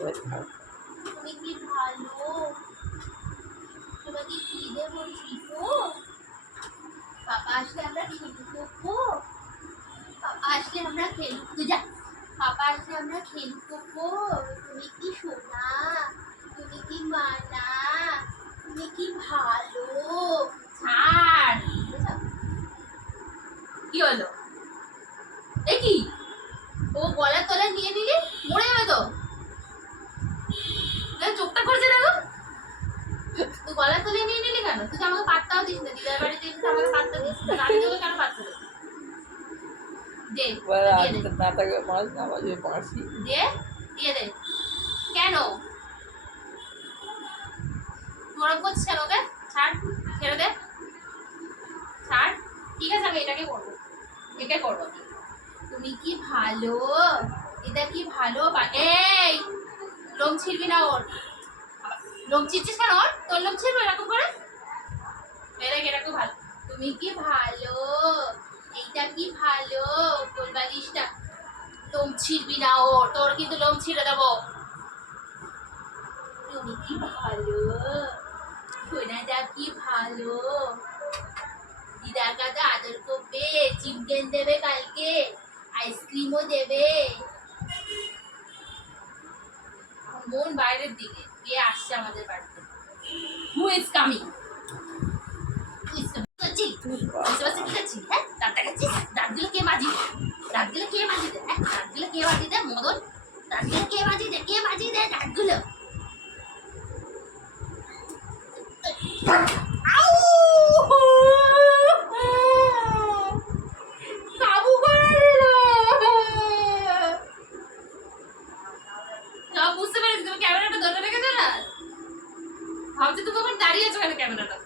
তুমি কি ভালো? তোমাকে কি দেবো শিখো? পাপা আসলে আমরা খেলবো। পাপা আসলে আমরা খেলবো। তুই যা। পাপা আসলে আমরা খেলবো। তুমি কি সোনা? তুমি কি মানা? তুমি কি ভালো? ছাড়। কি হলো? এ কি? ও গলার তলায় নিয়ে নিলি? মরে যাবে তো। চোখটা করছে দেখো। তুই গলার তলায় নিয়ে নিলি কেন? তুই তো আমাকে পাত্তাও দিস না। দিদার বাড়িতে এসে আমাকে পাত্তা দিস না। আমি তোকে কেন পাত্তা দেবো? দে, দে, দিয়ে দে। কেন? গরম করছিস কেন ওকে? ছাড়, ছেড়ে দে। ছাড়। ঠিক আছে, আমি এটাকে করবো। এটা করবো। তুমি কি ভালো? এটা কি ভালো? এই লোম ছিড়বি না ওর। লোম ছিড়ছিস কেন ওর? তোর লোম ছিড়বো এরকম করে? এরকম ভালো। তুমি কি ভালো? এইটা কি ভালো? কোলবালিশটা। লোম ছিড়বি না ওর, তোর কিন্তু লোম ছিঁড়ে দেবো। তুমি কি ভালো? সোনাটা কি ভালো? দিদার কাছে আদর করবে, চিমটেন দেবে কালকে, আইসক্রিমও দেবে। মন বাইরের দিকে, কে আসছে আমাদের বাড়িতে? Who is coming? দাঁতগুলো কে বাজি দেয়? মদন দাঁতগুলো কে বাজি দেয় দাঁতগুলো? কাবু করে দিল। বুঝতে পেরেছি তুমি ক্যামেরাটা ধরে রেখেছো না? ভাবছি তুমি ওখানে দাঁড়িয়ে আছো কেন ক্যামেরাটা?